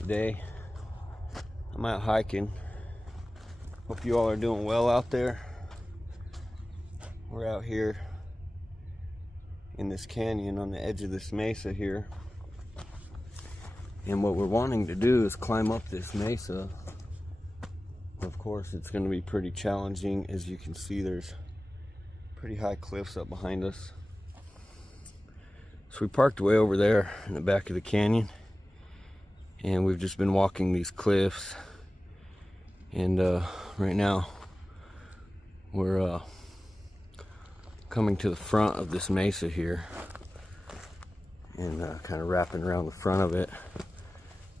Today I'm out hiking. Hope you all are doing well out there. We're out here in this canyon on the edge of this mesa here, and what we're wanting to do is climb up this mesa. Of course, it's going to be pretty challenging. As you can see, there's pretty high cliffs up behind us. So we parked way over there in the back of the canyon, and we've just been walking these cliffs. And right now we're coming to the front of this mesa here, and kind of wrapping around the front of it.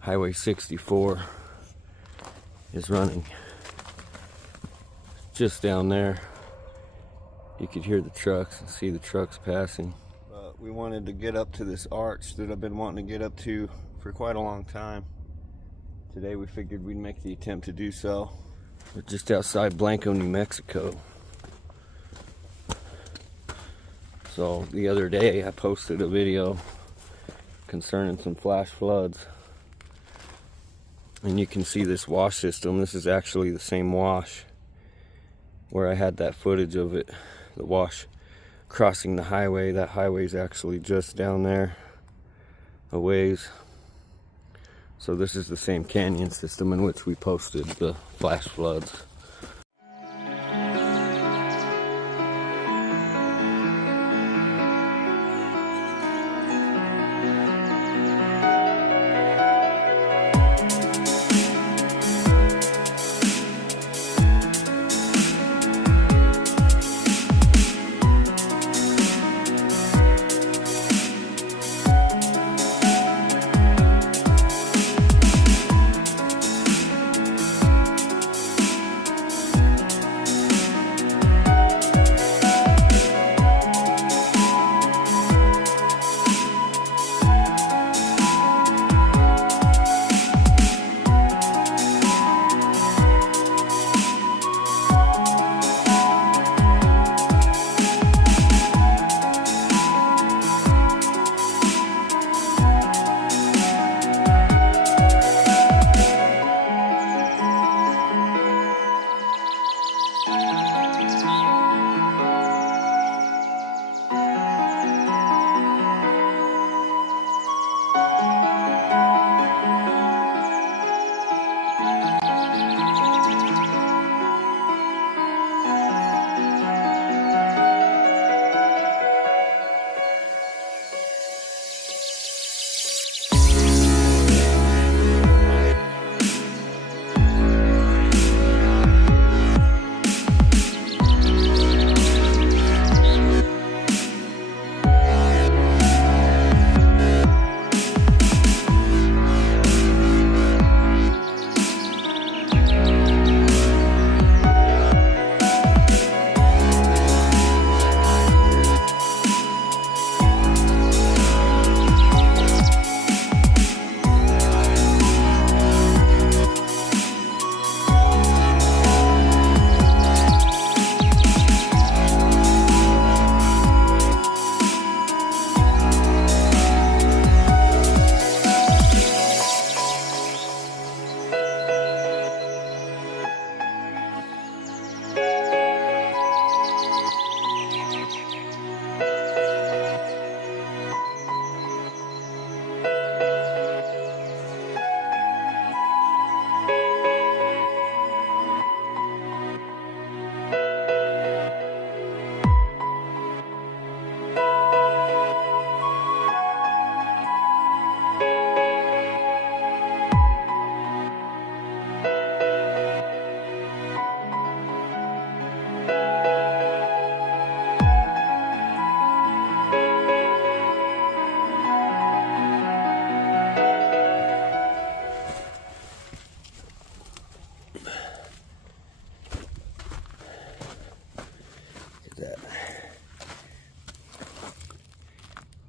Highway 64 is running just down there. You could hear the trucks and see the trucks passing. We wanted to get up to this arch that I've been wanting to get up to for quite a long time. Today we figured we'd make the attempt to do so. We're just outside Blanco, New Mexico. So the other day I posted a video concerning some flash floods, and you can see this wash system. This is actually the same wash where I had that footage of it, the wash crossing the highway. That highway's actually just down there a ways. So this is the same canyon system in which we posted the flash floods.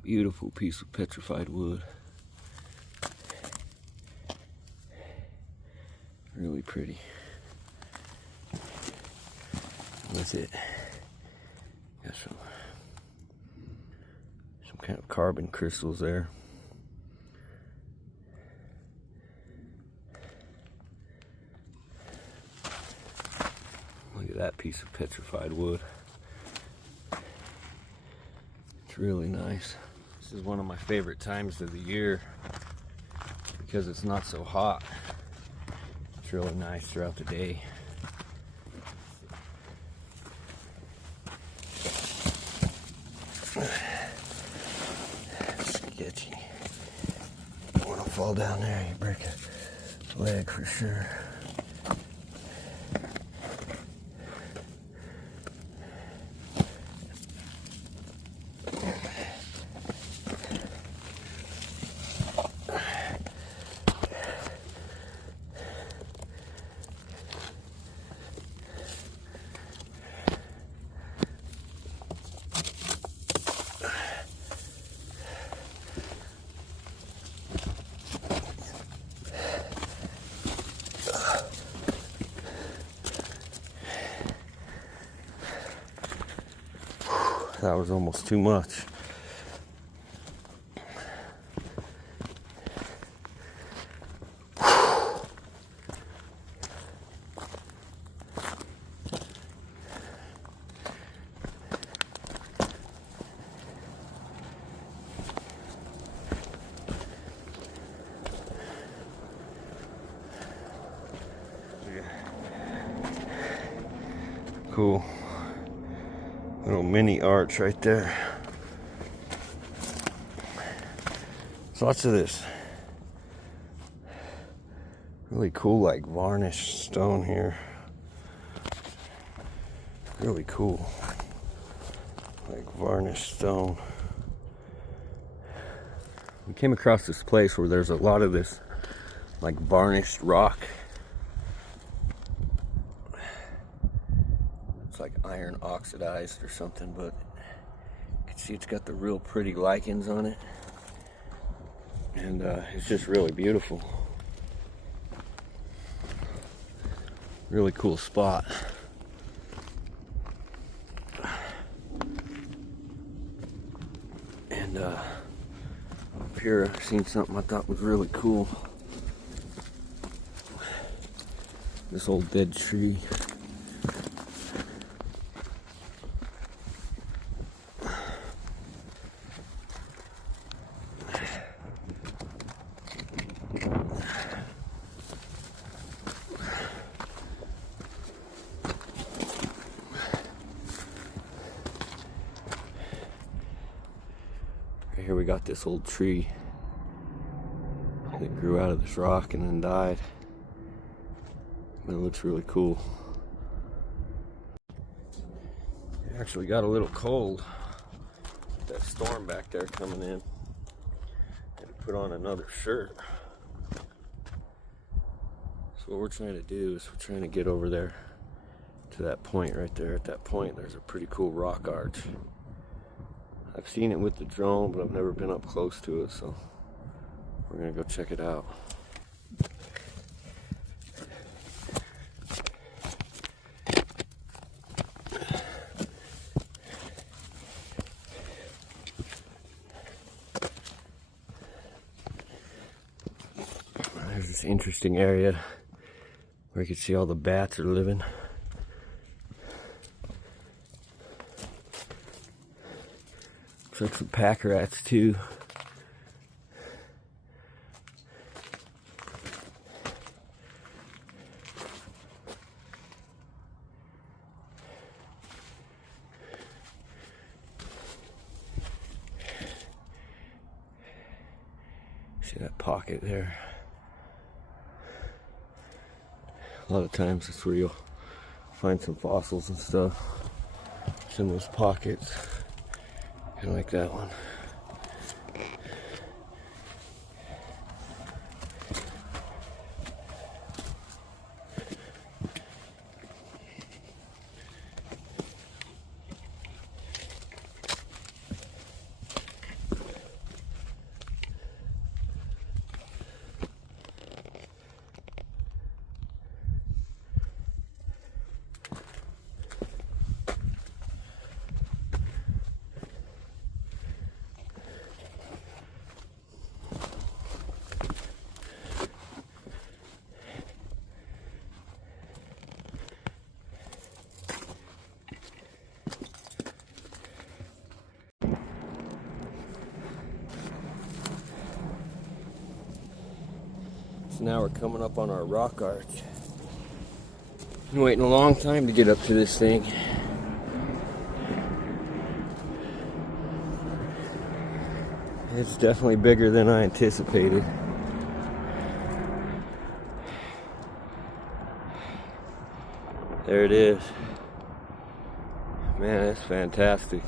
Beautiful piece of petrified wood. Really pretty. With it, got some kind of carbon crystals there. that piece of petrified wood. It's really nice. This is one of my favorite times of the year because it's not so hot. It's really nice throughout the day. Sketchy. Don't want to fall down there, you break a leg for sure. That was almost too much. Cool. Little mini arch right there. There's lots of this really cool, like varnished stone here. Really cool, like varnished stone. We came across this place where there's a lot of this like varnished rock. It's like iron oxidized or something, but you can see it's got the real pretty lichens on it. And it's just really beautiful. Really cool spot. And up here I've seen something I thought was really cool. This old dead tree. Here we got this old tree that grew out of this rock and then died. But it looks really cool. It actually got a little cold. That storm back there coming in. Had to put on another shirt. So what we're trying to do is we're trying to get over there to that point right there. At that point there's a pretty cool rock arch. I've seen it with the drone, but I've never been up close to it, so we're gonna go check it out. There's this interesting area where you can see all the bats are living. Looks like some pack rats too. See that pocket there? A lot of times that's where you'll find some fossils and stuff. It's in those pockets. Kind of like that one. So now we're coming up on our rock arch. Been waiting a long time to get up to this thing. It's definitely bigger than I anticipated. There it is. Man, it's fantastic.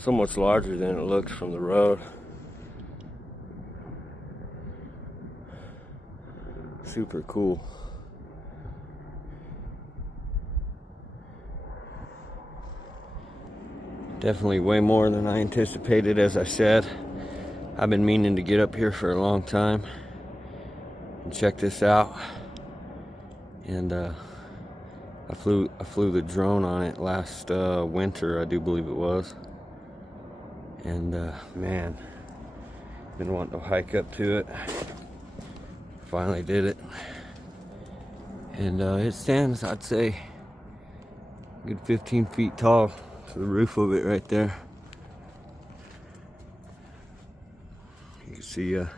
So much larger than it looks from the road. Super cool. Definitely way more than I anticipated, as I said. I've been meaning to get up here for a long time and check this out. And I flew the drone on it last winter, I do believe it was. And man, been wanting to hike up to it. Finally did it. And it stands, I'd say, a good 15 feet tall to the roof of it right there. You can see a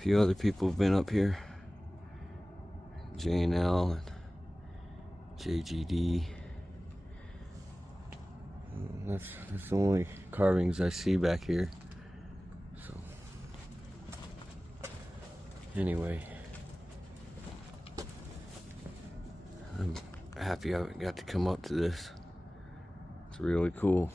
few other people have been up here. J&L and JGD. That's the only carvings I see back here. So anyway, I'm happy I got to come up to this. It's really cool.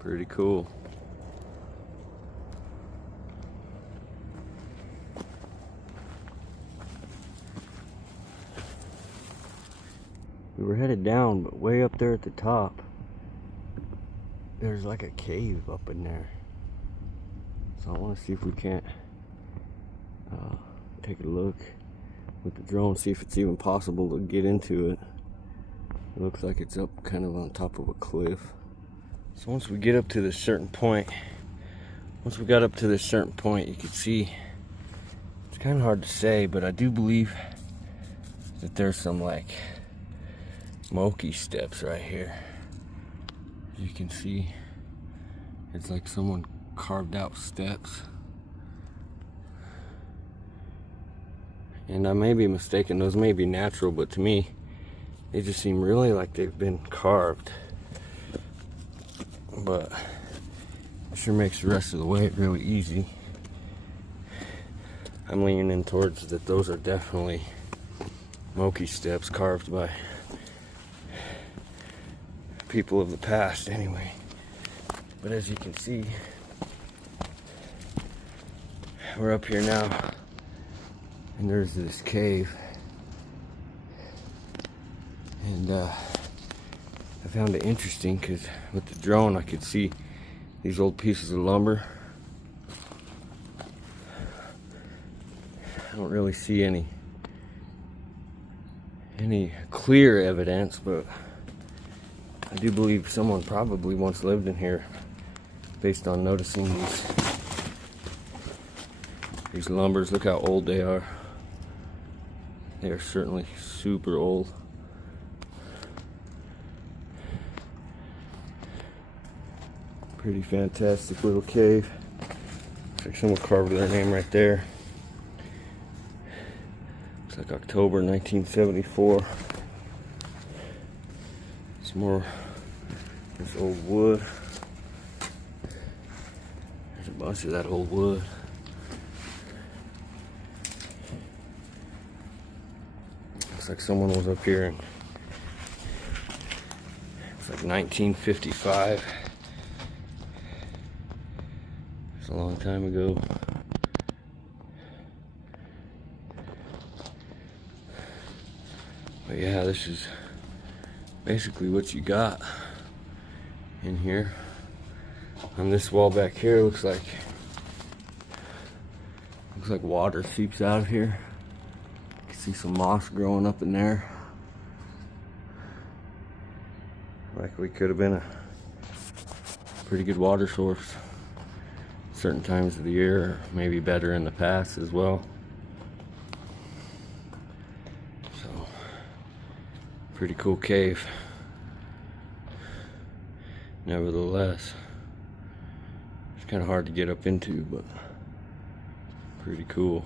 Pretty cool. We were headed down, but way up there at the top, there's like a cave up in there. So I want to see if we can't take a look with the drone, see if it's even possible to get into it. It looks like it's up kind of on top of a cliff. So once we get up to this certain point, you can see, it's kind of hard to say, but I do believe that there's some like Moki steps right here. As you can see, it's like someone carved out steps. And I may be mistaken, those may be natural, but to me, they just seem really like they've been carved. But it sure makes the rest of the way really easy. I'm leaning towards that those are definitely Moki steps carved by people of the past anyway. But as you can see, we're up here now and there's this cave. And I found it interesting because with the drone I could see these old pieces of lumber. I don't really see any clear evidence, but I do believe someone probably once lived in here based on noticing these lumbers. Look how old they are. They are certainly super old. Pretty fantastic little cave. Looks like someone carved their name right there. Looks like October 1974. Some more this old wood. There's a bunch of that old wood. Looks like someone was up here and It's like 1955. It's a long time ago. But yeah, this is basically what you got in here. On this wall back here, looks like water seeps out of here. You can see some moss growing up in there. Likely could have been a pretty good water source certain times of the year, or maybe better in the past as well. So, pretty cool cave. Nevertheless, it's kind of hard to get up into, but pretty cool.